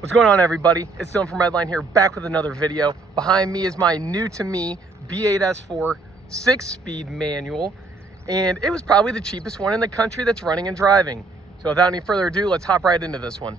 What's going on, everybody? It's Dylan from Redline here, back with another video. Behind me is my new to me B8 S4 6-speed manual, and it was probably the cheapest one in the country that's running and driving. So without any further ado, let's hop right into this one.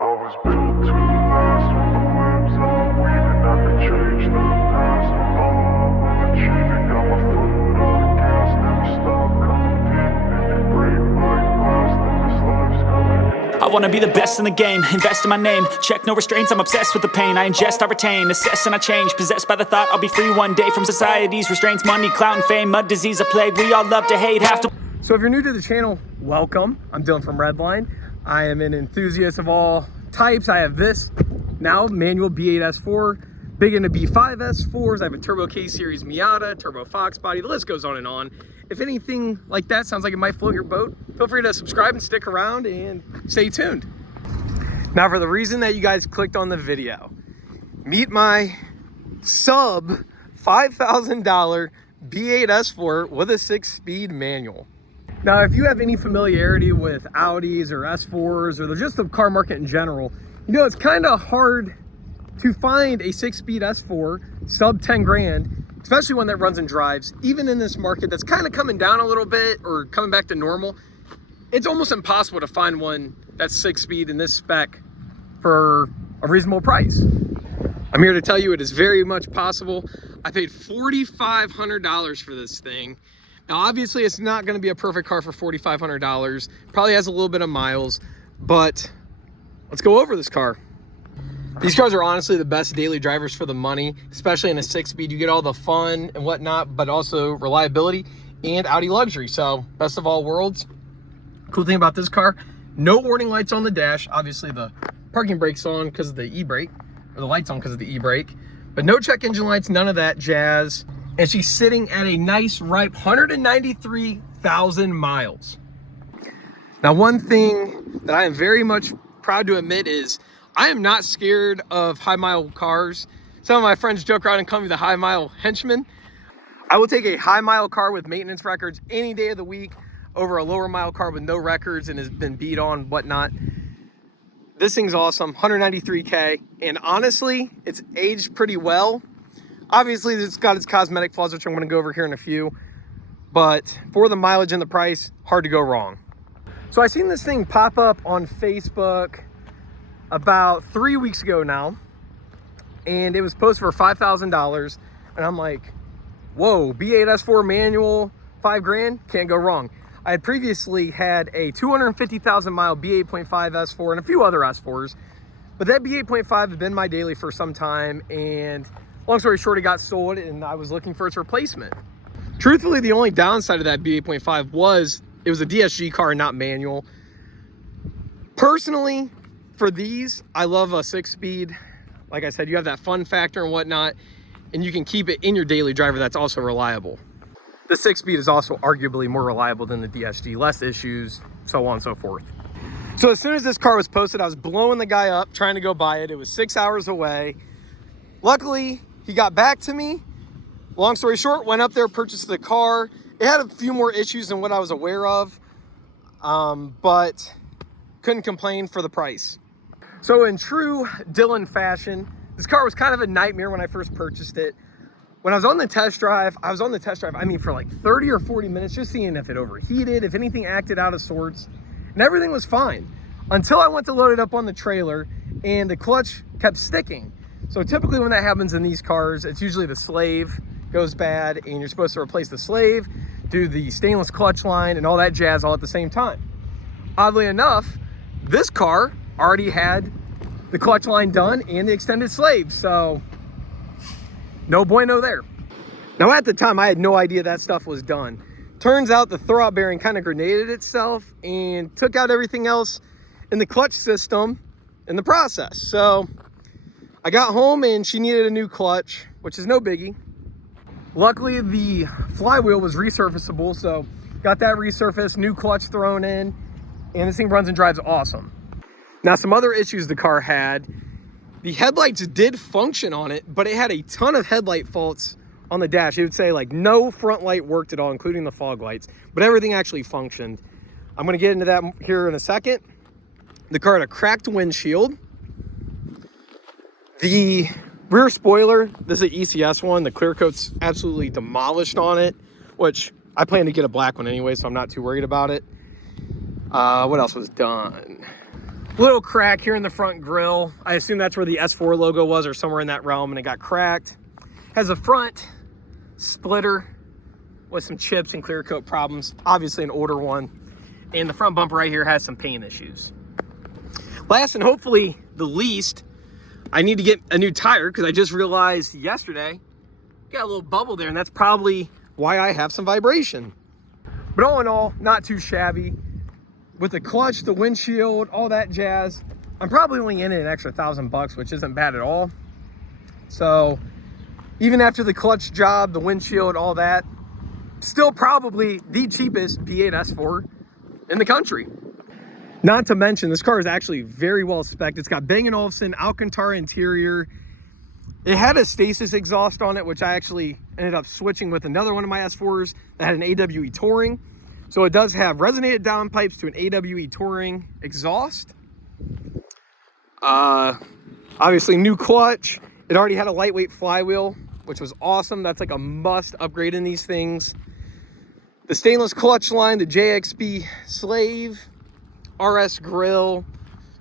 I was built to last with the webs I'm weaving. I could change the past, I'm all achieving. Got my foot on the gas, never stop competing. If you break my glass, then this life's gonna end. I wanna be the best in the game, invest in my name. Check no restraints, I'm obsessed with the pain. I ingest, I retain, assess and I change. Possessed by the thought I'll be free one day from society's restraints. Money, clout and fame, mud, disease, a plague. We all love to hate, have to. So if you're new to the channel, welcome. I'm Dylan from Redline. I am an enthusiast of all types. I have this now manual B8 S4, big into B5 S4s. I have a Turbo K Series Miata, Turbo Fox body. The list goes on and on. If anything like that sounds like it might float your boat, feel free to subscribe and stick around and stay tuned. Now for the reason that you guys clicked on the video, meet my sub $5,000 B8 S4 with a 6-speed manual. Now, if you have any familiarity with Audis or S4s or just the car market in general, you know it's kind of hard to find a 6-speed S4 sub 10 grand, especially one that runs and drives. Even in this market that's kind of coming down a little bit or coming back to normal, it's almost impossible to find one that's 6-speed in this spec for a reasonable price. I'm here to tell you it is very much possible. I paid $4,500 for this thing. Now, obviously, it's not going to be a perfect car for $4,500. Probably has a little bit of miles, but let's go over this car. These cars are honestly the best daily drivers for the money, especially in a 6-speed. You get all the fun and whatnot, but also reliability and Audi luxury. So, best of all worlds. Cool thing about this car, no warning lights on the dash. Obviously, the parking brake's on because of the e-brake, or the light's on because of the e-brake, but no check engine lights, none of that jazz. And she's sitting at a nice ripe 193,000 miles. Now, one thing that I am very much proud to admit is I am not scared of high mile cars. Some of my friends joke around and call me the high mile henchman. I will take a high mile car with maintenance records any day of the week over a lower mile car with no records and has been beat on, whatnot. This thing's awesome, 193K, and honestly, it's aged pretty well. Obviously, it's got its cosmetic flaws, which I'm going to go over here in a few, but for the mileage and the price, hard to go wrong. So I seen this thing pop up on Facebook about 3 weeks ago now, and it was posted for $5,000, and I'm like, whoa, B8 S4 manual, 5 grand, can't go wrong. I had previously had a 250,000 mile B8.5 S4 and a few other S4s, but that B8.5 had been my daily for some time, and long story short, it got sold and I was looking for its replacement. Truthfully, the only downside of that B8.5 was it was a DSG car, not manual. Personally, for these, I love a 6-speed. Like I said, you have that fun factor and whatnot, and you can keep it in your daily driver that's also reliable. The 6-speed is also arguably more reliable than the DSG, less issues, so on and so forth. So as soon as this car was posted, I was blowing the guy up, trying to go buy it. It was 6 hours away. Luckily, he got back to me. Long story short, went up there, purchased the car. It had a few more issues than what I was aware of, but couldn't complain for the price. So in true Dylan fashion, this car was kind of a nightmare when I first purchased it. When I was on the test drive, I mean, for like 30 or 40 minutes, just seeing if it overheated, if anything acted out of sorts, and everything was fine. Until I went to load it up on the trailer and the clutch kept sticking. So typically when that happens in these cars, it's usually the slave goes bad and you're supposed to replace the slave, do the stainless clutch line and all that jazz all at the same time. Oddly enough, this car already had the clutch line done and the extended slave, so no bueno there. Now at the time, I had no idea that stuff was done. Turns out the throwout bearing kind of grenaded itself and took out everything else in the clutch system in the process. So I got home and she needed a new clutch, which is no biggie. Luckily, the flywheel was resurfaceable, so got that resurfaced, new clutch thrown in, and this thing runs and drives awesome. Now, some other issues the car had. The headlights did function on it, but it had a ton of headlight faults on the dash. It would say like no front light worked at all, including the fog lights, but everything actually functioned. I'm gonna get into that here in a second. The car had a cracked windshield. The rear spoiler, this is an ECS one. The clear coat's absolutely demolished on it, which I plan to get a black one anyway, so I'm not too worried about it. What else was done? Little crack here in the front grille. I assume that's where the S4 logo was or somewhere in that realm, and it got cracked. Has a front splitter with some chips and clear coat problems. Obviously an older one. And the front bumper right here has some paint issues. Last and hopefully the least, I need to get a new tire because I just realized yesterday, got a little bubble there, and that's probably why I have some vibration. But all in all, not too shabby. With the clutch, the windshield, all that jazz, I'm probably only in it an extra $1,000, which isn't bad at all. So even after the clutch job, the windshield, all that, still probably the cheapest B8 S4 in the country. Not to mention, this car is actually very well spec'd. It's got Bang & Olufsen Alcantara interior. It had a stasis exhaust on it, which I actually ended up switching with another one of my S4s that had an AWE Touring. So it does have resonated downpipes to an AWE Touring exhaust. Obviously new clutch. It already had a lightweight flywheel, which was awesome. That's like a must upgrade in these things. The stainless clutch line, the JXB Slave, RS grill,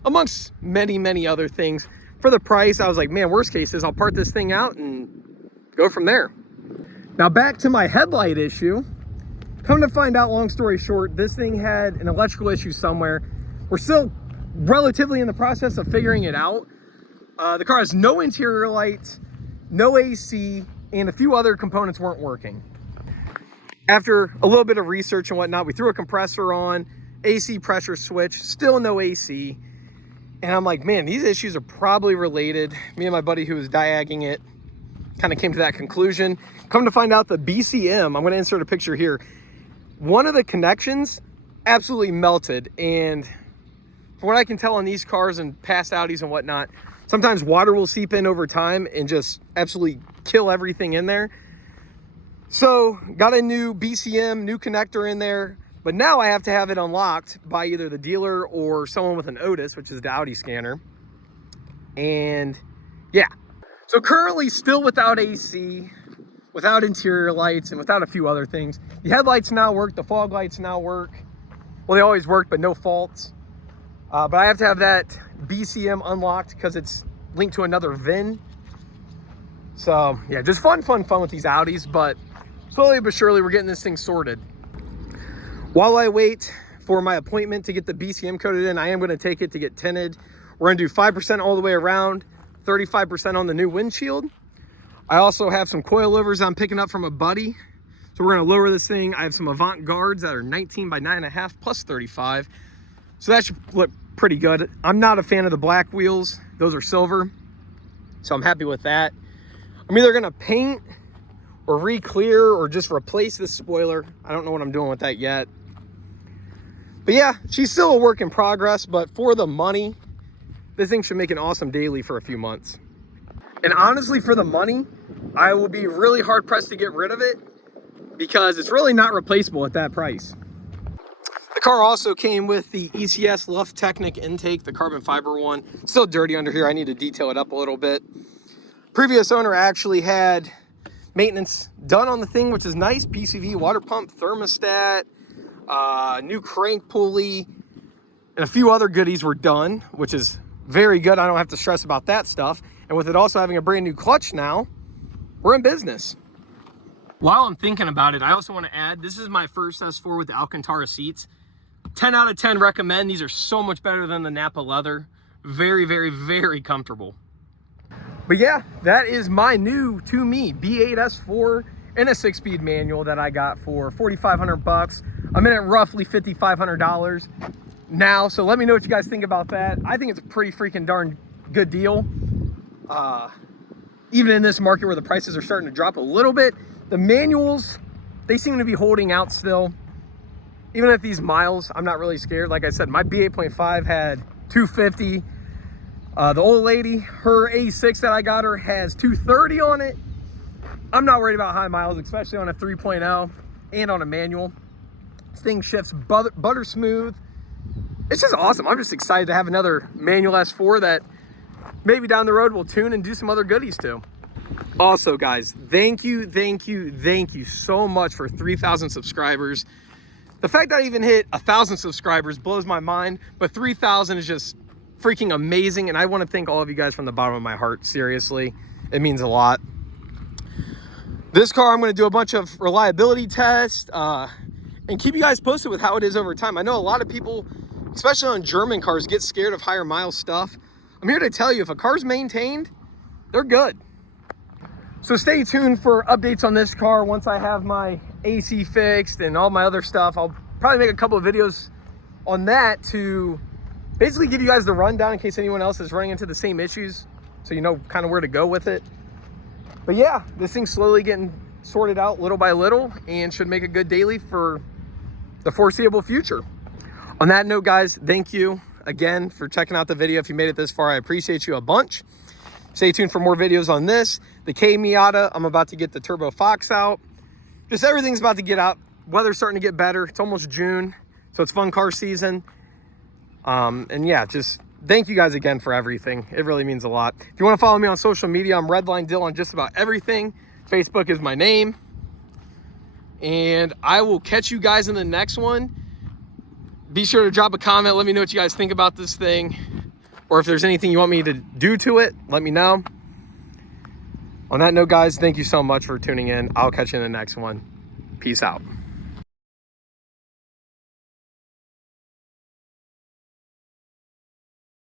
amongst many, many other things. For the price, I was like, man, worst case is I'll part this thing out and go from there. Now back to my headlight issue. Come to find out, long story short, this thing had an electrical issue somewhere. We're still relatively in the process of figuring it out. The car has no interior lights, no AC, and a few other components weren't working. After a little bit of research and whatnot, we threw a compressor on, AC pressure switch, still no AC. And I'm like, man, these issues are probably related. Me and my buddy who was diagging it kind of came to that conclusion. Come to find out, the BCM, I'm gonna insert a picture here. One of the connections absolutely melted, and from what I can tell on these cars and past Audis and whatnot, sometimes water will seep in over time and just absolutely kill everything in there. So got a new BCM, new connector in there, but now I have to have it unlocked by either the dealer or someone with an Otis, which is the Audi scanner. And yeah, so currently still without AC, without interior lights, and without a few other things. The headlights now work, the fog lights now work. Well, they always work, but no faults. But I have to have that BCM unlocked because it's linked to another VIN. So yeah, just fun with these Audis, but slowly but surely we're getting this thing sorted. While I wait for my appointment to get the BCM coded in, I am gonna take it to get tinted. We're gonna do 5% all the way around, 35% on the new windshield. I also have some coilovers I'm picking up from a buddy. So we're gonna lower this thing. I have some Avant Gardes that are 19 by 9.5 plus 35. So that should look pretty good. I'm not a fan of the black wheels. Those are silver. So I'm happy with that. I'm either gonna paint or re-clear or just replace this spoiler. I don't know what I'm doing with that yet. But yeah, she's still a work in progress, but for the money, this thing should make an awesome daily for a few months. And honestly, for the money, I will be really hard pressed to get rid of it because it's really not replaceable at that price. The car also came with the ECS Luft Technic intake, the carbon fiber one. Still dirty under here. I need to detail it up a little bit. Previous owner actually had maintenance done on the thing, which is nice. PCV, water pump, thermostat, new crank pulley, and a few other goodies were done, which is very good. I don't have to stress about that stuff. And with it also having a brand new clutch now, we're in business. While I'm thinking about it, I also want to add, this is my first S4 with the Alcantara seats. 10 out of 10 recommend. These are so much better than the Napa leather. Very, very, very comfortable. But yeah, that is my new, to me, B8 S4 in a 6-speed manual that I got for $4,500. I'm in at roughly $5,500 now. So let me know what you guys think about that. I think it's a pretty freaking darn good deal. Even in this market where the prices are starting to drop a little bit, the manuals, they seem to be holding out still. Even at these miles, I'm not really scared. Like I said, my B8.5 had 250. The old lady, her A6 that I got her has 230 on it. I'm not worried about high miles, especially on a 3.0 and on a manual. This thing shifts butter smooth. It's just awesome. I'm just excited to have another manual S4 that maybe down the road we'll tune and do some other goodies too. Also guys, thank you so much for 3,000 subscribers. The fact that I even hit 1,000 subscribers blows my mind, but 3,000 is just freaking amazing. And I want to thank all of you guys from the bottom of my heart. Seriously, it means a lot. This car, I'm going to do a bunch of reliability tests and keep you guys posted with how it is over time. I know a lot of people, especially on German cars, get scared of higher mile stuff. I'm here to tell you, if a car's maintained, they're good. So stay tuned for updates on this car. Once I have my AC fixed and all my other stuff, I'll probably make a couple of videos on that to basically give you guys the rundown in case anyone else is running into the same issues, so you know kind of where to go with it. But yeah, this thing's slowly getting sorted out little by little and should make a good daily for the foreseeable future. On that note, guys, thank you again for checking out the video. If you made it this far, I appreciate you a bunch. Stay tuned for more videos on this. The K Miata, I'm about to get the Turbo Fox out. Just everything's about to get out. Weather's starting to get better. It's almost June, so it's fun car season. And yeah, just thank you guys again for everything. It really means a lot. If you want to follow me on social media, I'm Redline Dill on just about everything. Facebook is my name. And I will catch you guys in the next one. Be sure to drop a comment. Let me know what you guys think about this thing. Or if there's anything you want me to do to it, let me know. On that note, guys, thank you so much for tuning in. I'll catch you in the next one. Peace out.